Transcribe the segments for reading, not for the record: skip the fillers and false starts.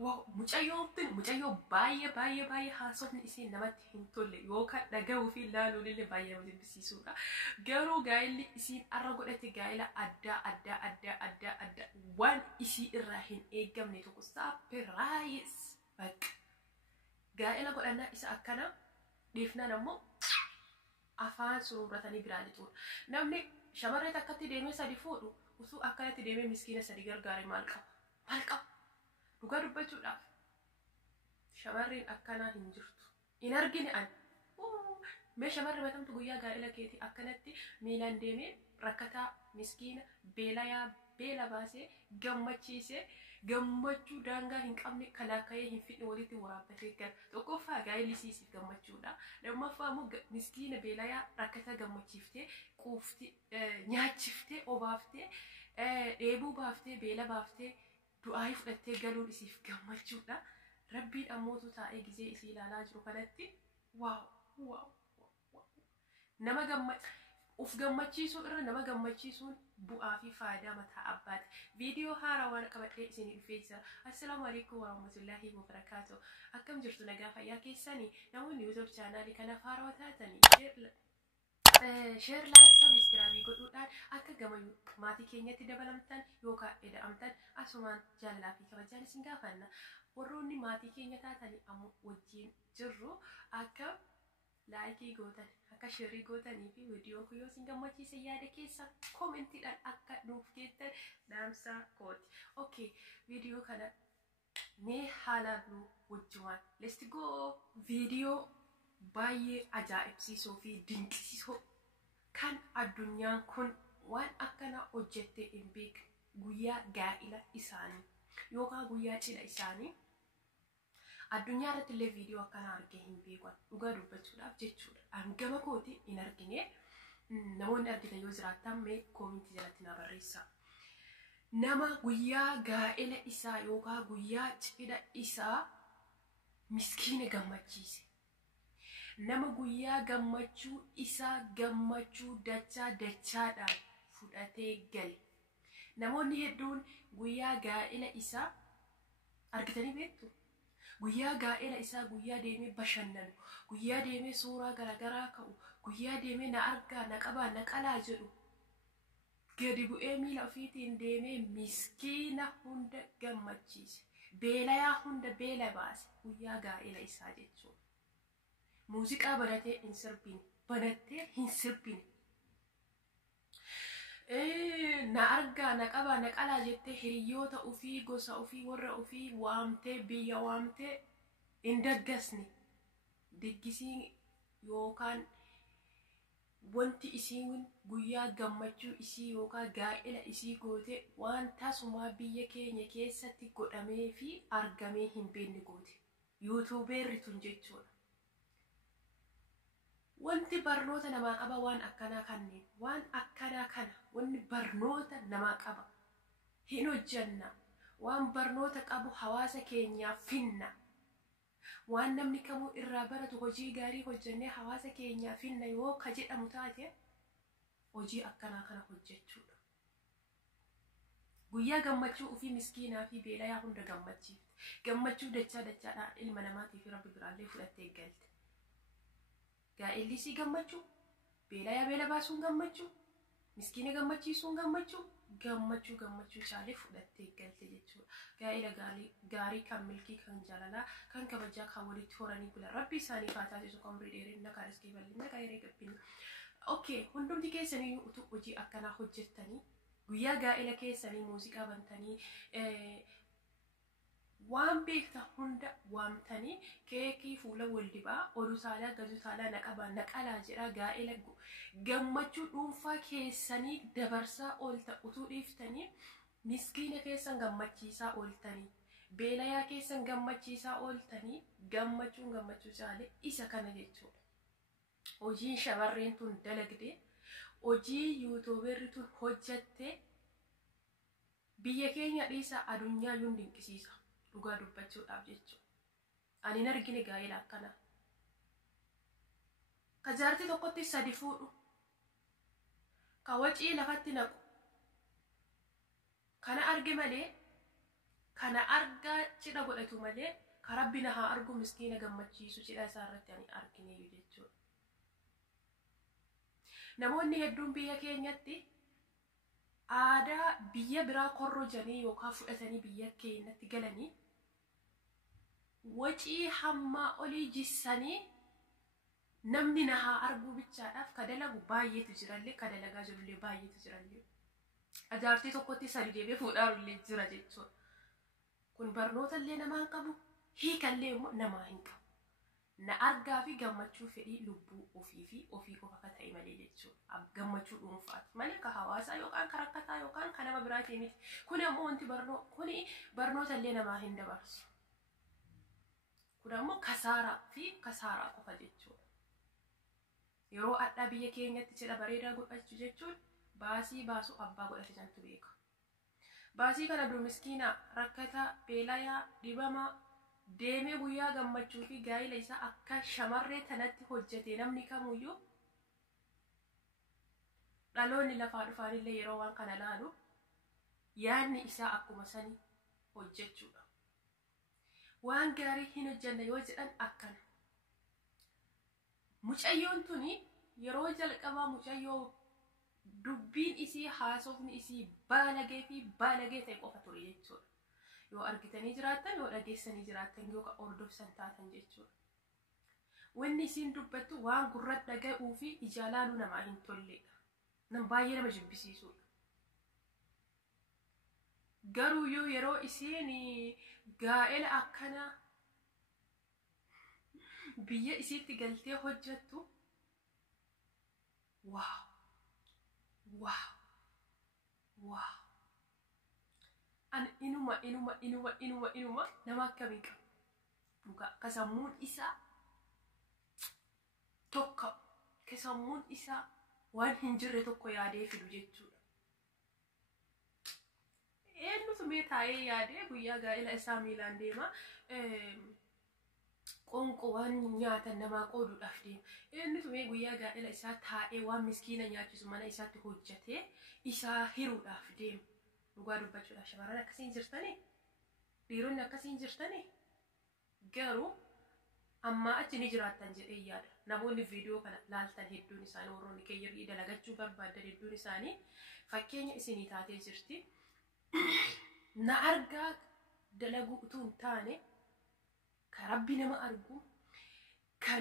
Wow, mucayyoo baay'ee haasofni isiin namatti hin tolle yookaan dhagahuu fi ilaaluu illee baay'ee nama jibbisiisudha. Garuu gaa'illi isiin arra godhate gaa'ila adda waan isii irraa hin eeggamne tokko saapiraayis bakka. Gaa'ila godhannaa isa akkana dhiifnaan ammoo afaan sururratanii biraan lixuudha. Namni shamarree takkatti deemee sadi fuudhu utuu akkanatti deemee miskiina sadi gargaare maal qaba? Dhugaa dubbachuudhaaf shamarreen akkanaa hin jirtu. In argine an mee shamarree matamtu guyyaa gaa'ila keetii akkanatti miilaan deemee rakkataa miskiina beela baasee gammachiisee gammachuu daangaa hin qabne kalaakayee hin fidne walitti waraabbatee gara tokkoffaa gaa'illi siisiif gammachuudha. Lammaffaa immoo miskiina beelayaa rakkataa gammachiiftee quufti nyaachiftee obaaftee dheebuu baaftee beela baaftee du'aayi fudhattee galuun isiif gammachuudha. Rabbiin ammootu taa'ee gizee isii ilaalaa jiru kanatti nama uf gammachiisuu irra nama gammachiisuun bu'aa fi faayidaa mataa abbaati. Viidiyoo haaraa waan qabadhee isinii dhufee jira. Assalaamu alaikum warahmatullaahi wabarakaatuh. Akkam jirtu nagaa fayyaa keessanii namoonni YouTube chaanaalii kanaaf haarawaa taatanii share like subscribe godhuudhaan akka gama maatii keenyatti dabalamtan yookaan eda'amtan asumaan jaalalaa fi kabajaan isin gaafanna. Warroonni maatii keenya taatanii ammoo wajjin jirru akka laayikii gootan akka sheerii gootanii fi viidiyoo kun yoo isin gammachiise yaada keessa koomentiidhaan akka nuuf geettan dhaamsa kooti. Okay, viidiyoo kana mee haalaan nu wajjumaan let's go. Viidiyoo baay'ee ajaa'ibsiisoo fi dinqisiisoo kan addunyaan kun waan akkana hojjettee hin beekne guyyaa gaa'ila isaanii yookaan guyyaa cidha isaanii addunyaa irratti illee viidiyoo akkana argee hin beekan dhugaa dubbachuudhaaf jechuudha. Hangama kooti hin argine namoonni argitan yoo jiraattan mee koomentii jalatti na barreessaa. Nama guyyaa gaa'ila isaa yookaan guyyaa cidha isaa miskiina gammachiise. Nama guyyaa gammachuu isaa gammachuu dachaadhaan fudhatee gale. Namoonni hedduun guyyaa gaa'ila isaa argitanii beektu. Guyyaa gaa'ila isaa guyyaa deemee bashannanu, guyyaa deemee suuraa garaagaraa ka'u, guyyaa deemee na argaa na qabaa na qalaa jedhu. Gadi bu'ee miila ofiitiin deemee miskiina hunda gammachiise. Beelayaa hunda beela baase guyyaa gaa'ila isaa jechuudha. Muuziqaa banattee hin sirbine. Na argaa na qabaa na qalaa jettee hiriyoota ofii gosa ofii warra ofii waamtee biyya waamtee hin daggasne. Diggisiin yookaan wanti isiin guyyaa gammachuu isii yookaan gaa'ila isii goote waan tasumaa biyya keenya keessatti godhamee fi argamee hin beekne goote. YouTuberri tun jechuudha. Wanti barnoota namaa qaba waan akkanaa kanneen waan akkanaa kana wanni barnoota namaa qaba hin hojjanna waan barnoota qabu hawaasa keenyaaf finna waan namni kamuu irraa baratu hojii gaarii hojjannee hawaasa keenyaaf finna yoo ka jedhamu taate hojii akkanaa kana hojjechuudha. Guyyaa gammachuu ofii miskiinaa fi beelayaa hunda gammachiifte. Gammachuu dachaadhaan ilma namaatiif rabbi biraallee fudhattee galte. Gaa'illi isii gammachuu, beelayaa beela baasuun gammachuu, miskiina gammachiisuun gammachuu caalee fudhattee galte jechuudha. Gaa'ila gaarii kan milkii kan jaalalaa kan kabajaa kan walitti horanii bula rabbi isaanii haa taasisu kan umrii dheerina kan riskii bal'ina kan yeroo gabbina. Okay, hundumti keessanii utuu hojii akkanaa hojjettanii guyyaa gaa'ila keessanii muuziqaa bantanii waan beekta hunda waamtanii keekii fuula waldibaa oduu saalaa gazuu saalaa na qalaa jedha gaa'ila gammachuu dhuunfaa keessanii dabarsaa oolta utuu dhiiftanii miskiina keessan gammachiisaa ooltanii beelayaa keessan gammachiisaa ooltanii gammachuu caalee isa kana jechuudha. Hojiin shamarreen tun dalagdee hojii YouTuberri tun hojjatte biyya keenya dhiisa addunyaa yuun dinqisiisa. Dhugaa dubbachuudhaaf jechuudha. Ani hin argine gaa'ila akkana. Ka jaartii tokkotti sadi fuudhu. Ka wacii lafatti naqu. Kana arge malee kana argaa cidha godhatu malee ka rabbi na haa argu miskiina gammachiisu cidha isaa irratti ani argine jechuudha. Namoonni hedduun biyya keenyatti aadaa biyya biraa korrojanii yookaan fudhatanii biyya keenyatti galanii wacii hamma olii jissanii namni na haa argu bichaadhaaf ka dalagu baay'eetu jirallee ka dalagaa jirullee baay'eetu jirallee ajaartii tokkotti sadi deebee fuudhaarullee jira jechuudha. Kun barnoota illee namaan qabu hiikallee immoo namaa hin qabu. Na argaa fi gammachuu fedhii lubbuu ofii fi ofii qofa akka ta'e malee jechuudha. Gammachuu dhuunfaati malee ka hawaasaa yookaan ka rakkataa yookaan ka nama biraatii miti. Kun ammoo wanti barnoota illee namaa hin dabarsu. Kun ammoo kasaaraa fi kasaaraa qofa jechuudha. Yeroo addaa biyya keenyatti cidha bareedaa godhachuu jechuun baasii baasu abbaa godhate jantu beeka. Baasii kana dur miskiina rakkataa beelayaa dibamaa deemee guyyaa gammachuu fi gaa'ila isaa akka shamarree tanatti hojjete namni kamuyyuu dhaloonni lafaa dhufaanillee yeroo waan kana laalu yaanni isaa akkuma sanii hojjechuudha. Waan gaarii hin hojjanne yoo jedhan akkana. Mucayyoon tuni yeroo jalqabaa mucayyoo dubbiin isii haasofni isii baalagee fi baalagee ta'e qofa ture jechuudha. Yoo argitanii jiraattan yoo dhageessanii jiraattan yoo ka ordofsan taatan jechuudha. Wanni isiin dubbattu waan gurra dhaga'uu fi ija laaluu namaa hin tolleedha. Nam baay'ee nama jibbisiisuudha. Garuu yeroo isiin gaa'ela akkana biyya isiitti galtee hojjettu waaw waaw waaw an inuma nama akkamiin qabu dhugaa ka sammuun isaa tokko ka sammuun isaa waan hin jirre tokko yaadee fidu jechuudha. Eenyutu mee taa'ee yaadee guyyaa gaa'ela isaa miilaan deema qonqoo waan nyaatan namaa qooduudhaaf deema. Eenyutu mee guyyaa gaa'ela isaa taa'ee waan miskiina nyaachisu mana isaatti hojjetee isaa hiruudhaaf deema. Dhugaa dubbachuudhaaf shamarran akkasiin jirtanii dhiironni akkasiin jirtanii garuu amma achi ni jiraattan jedhee yaada. Namoonni viidiyoo kana laaltan hedduun isaanii warroonni keeyyirii dalagachuu barbaadan hedduun isaanii fakkeenya isinii taatee jirti. Na argaa dalaguu utuu hin taane ka rabbi nama argu ka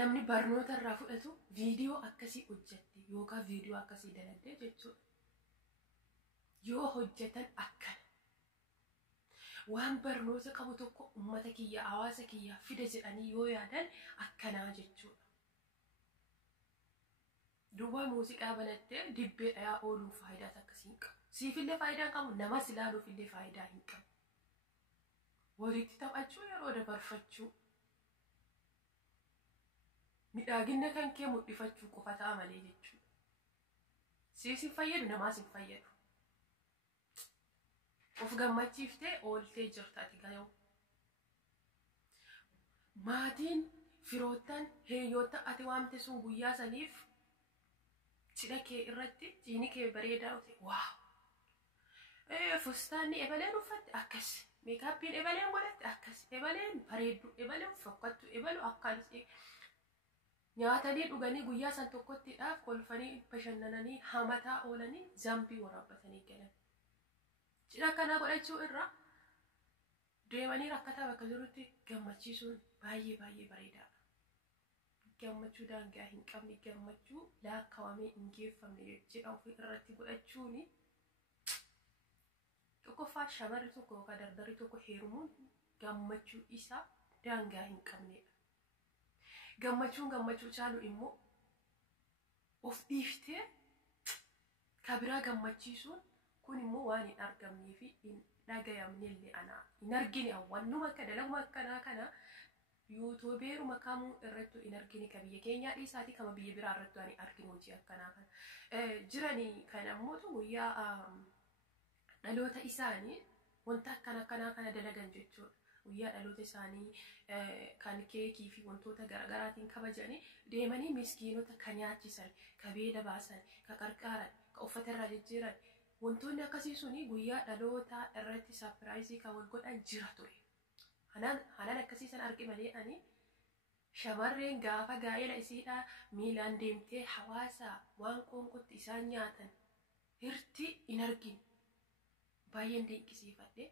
namni barnoota irraa fudhatu viidiyoo akkasii hojjette yookaan viidiyoo akkasii dalagdee jechuudha. Yoo hojjetan akkana waan barnoota qabu tokko ummata kiyya hawaasa kiyya fide jedhanii yoo yaadan akkanaa jechuudha. Duuba muuziqaa banattee dibbee dhayaa ooluun faayidaa akkasii hin qabu. Siifillee faayidaa qabu namas ilaaluufillee faayidaa hin qabu. Walitti taphachuu yeroo dabarfachuu midhaagina kan kee mul'ifachuu qofa ta'a malee jechuudha. Siif hin fayyadu namaas hin fayyadu. Of gammachiiftee ooltee jirtaati gayoo. Maatiin firoottan hiriyoota ati waamte sun guyyaa saniif cidha kee irratti jiini kee bareedaa ta'e waaw. Fustaanni ebaleen uffatte akkas. Meekaappiin ebaleen godhatte akkas. Ebaleen bareeddu ebaleen fokkattu ebalu akkas. Nyaatanii dhuganii guyyaa san tokkottidhaaf kolfanii bashannananii hamataa oolanii zambii waraabbatanii galan. Cidha kana godhachuu irraa deemanii rakkataa bakka jirutti gammachiisuun baay'ee bareedaadha. Gammachuu daangaa hin qabne gammachuu laakkaawamee hin geeffamne cidha ofii irratti godhachuuni tokkoffaa shamarri tokko yookaan dardarri tokko heerumuun gammachuu isaa daangaa hin qabnedha. Gammachuu caalu immoo of dhiiftee kabiraa gammachiisuun kun immoo waan hin argamnee fi hin dhagayamnellee anaa hin argine hawwannuma akka dalaguma akkanaa kana yuutuubeeruma kamuu irratti hin argine ka biyya keenyaa dhiisaati kama biyya biraa irratti waan hin argine hojii akkanaa kana jiranii kan ammoo guyyaa dhaloota isaanii wanta akkanaa kana dalagan jechuudha. Guyyaa dhaloota isaanii kan keekii fi wantoota garaagaraatiin kabajanii deemanii miskiinota ka nyaachisan ka beela baasan ka qarqaaran ka uffata irraa jijjiiran wantoonni akkasii suni guyyaa dhaloota irratti surprise kan wal godhan jira ture. Hanan akkasii san arge malee ani shamarreen gaafa gaa'ela isiidha miilaan deemtee hawaasa waan qoonqotti isaan nyaatan hirti in argin. Baay'een dinqisiifadhe,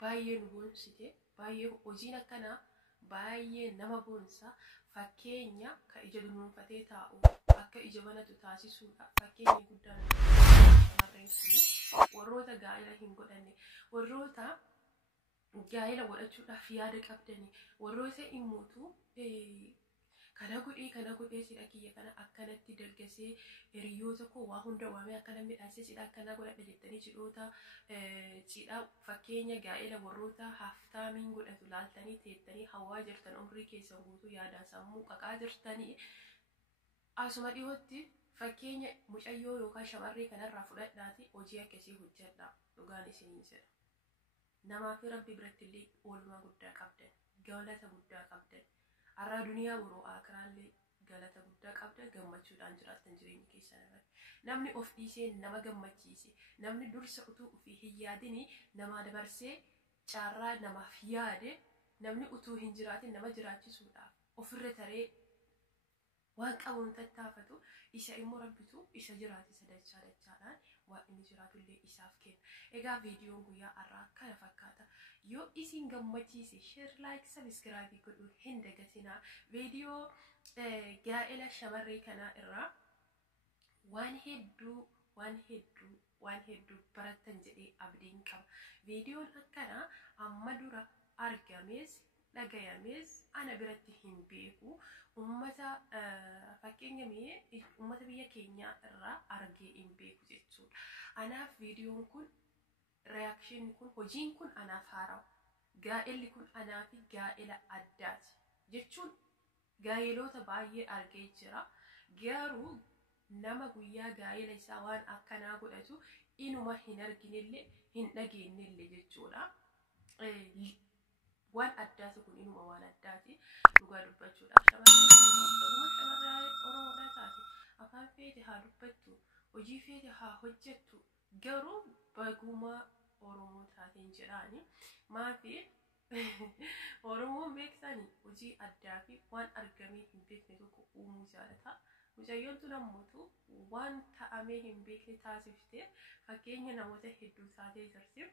baay'ee nu boonsite, baay'ee hojiin akkanaa baay'ee nama boonsa. Fakkeenya ka ija dunuunfatee taa'u akka ija banatu taasisuudha. Fakkeenya guddaan shamarreen suni warroota gaa'ela hin godhanne, warroota gaa'ela godhachuudhaaf yaada qabdani, warroota immoo kana godhee sidha kiyya kana akkanatti dargasee hiriyoota koo waa hunda waamee akkana midhaasee sidha akkana godhadha jettanii cidhoota cidha fakkeenya gaa'ela warroota haftaamiin godhatu laaltanii teettanii hawaa jirtan umrii keessan guutuu yaadaan sammuu qaqaa jirtanii asuma dhiyootti fakkeenya mucayyoo yookaan shamarree kanarraa fudhadhaati hojii akkasii hojjedha. Dhugaan isiniin jedha. Namaa fi Rabbi biratti illee oolmaa guddaa qabdan, galata guddaa qabdan. Arraa duniyaa boroo akiraallee galata guddaa qabda, gammachuudhaan jiraattan jireenya keessan irratti. Namni of dhiisee nama gammachiise, namni dursa utuu ofii hin yaadini nama dabarsee caarraa namaaf yaade, namni utuu hin jiraatin nama jiraachisuudhaaf ofirra taree waan qabuun tattaafatu isa immoo Rabbitu isa jiraatisa dachaadhaan waan inni jiraatullee isaaf kenna. Egaa viidiyoon guyyaa har'aa kana fakkaata. Yoo isin gammachiise share, like, subscribe godhuun hin dagatinaa. Viidiyoo gaa'ela shamarree kanaa irraa waan hedduu barattan jedhee abdiin qaba. Viidiyoon akkanaa amma dura argames dhagayames ana biratti hin beeku. Ummata fakkeenya ummata biyya keenyaa irraa argee hin beeku jechuudha. Anaaf viidiyoon kun reaction kun hojiin kun anaaf haarawa. Gaa'elli kun anaaf gaa'ela addaati jechuun gaa'eloota baay'ee argee jira. Garuu nama guyyaa gaa'ela isaa waan akkanaa godhatu inuma hin arginillee hin dhageenyellee jechuudha. Waan addaati kun inuma waan addaati dhugaa dubbachuudhaaf. Shamarree Oromoodhaa taate afaan feete haa dubbattu, hojii feete haa hojjettu, garuu baguma Oromoo taateen jedhaani. Maafi Oromoon beeksani hojii addaa fi waan argamee hin beekne tokko uumuu jaalata. Mucayyoon tun ammoo waan ta'amee hin beekne taasiftee fakkeenya namoota hedduu taatee jirti.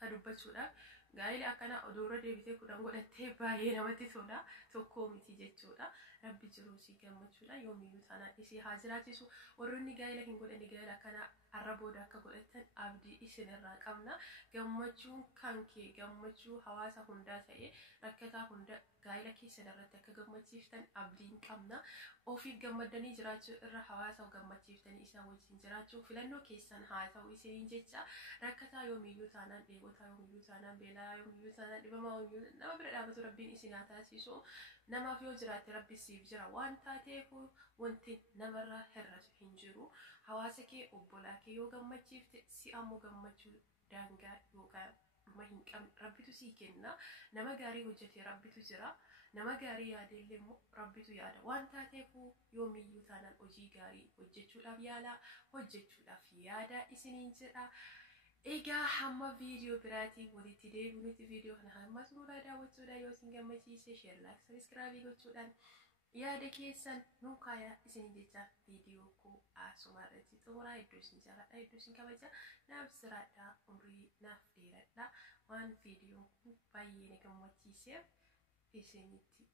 Ka dubbachuudhaaf gaa'ela akkana oduurra deebitee kudhan godhattee baay'ee namatti tola, tokkoo miti jechuudha. Rabbi jiruu si gammachuudha. Yoomiyyuu taanaan isii haa jiraachisu. Warroonni gaa'ela hin godhanne gaa'ela akkana har'a booda akka godhatan abdii isinirraa qabna. Gammachuun kan kee gammachuu hawaasa hundaa ta'ee rakkataa hunda gaa'ela keessan irratti akka gammachiiftan abdiin qabna. Ofii gammadanii jiraachuu irra hawaasa gammachiiftanii isaan wajjin jiraachuu filannoo keessan haa ta'u isiniin jecha. Rakkataa yoomiyyuu taanaan, dheebotaa yoomiyyuu taanaan, beelaa yoomiyyuu taanaan, dhibamaa yoomiyyuu nama bira dhaabatu Rabbiin isin haa taasisu. Namaaf yoo jiraatte Rabbi siif jira waan taateef wanti namarraa hir'atu hin jiru. Hawaasa kee obbolaa kee yoo gammachiifte si ammoo gammachuu daangaa yookaan dhuma hin qabne Rabbitu sii kenna. Nama gaarii hojjete Rabbitu jira. Nama gaarii yaadellee immoo Rabbitu yaada. Waan taateef yoomiyyuu taanaan hojii gaarii hojjechuudhaaf yaala, hojjechuudhaaf yaada isiniin jedha. Egaa hamma viidiyoo biraatii walitti deebinutti viidiyoo kana hamma suuraa daawwachuudhaan yoo isin gammachiise share, like, subscribe gochuudhaan yaada keessan nuu kaayaa isiniin jecha viidiyoo koo asuma irratti xumuraa. Hedduu isin jaalladha, hedduu isin kabaja. Naaf siraadhaa, umrii naaf dheeradhaa. Waan viidiyoon kun baay'ee na gammachiiseef isinitti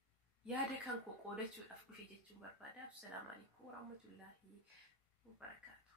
yaada kan koo qoodachuudhaaf dhufe jechuun barbaada. Assalaamu alaikum warahmatullahi wabarakaatuh.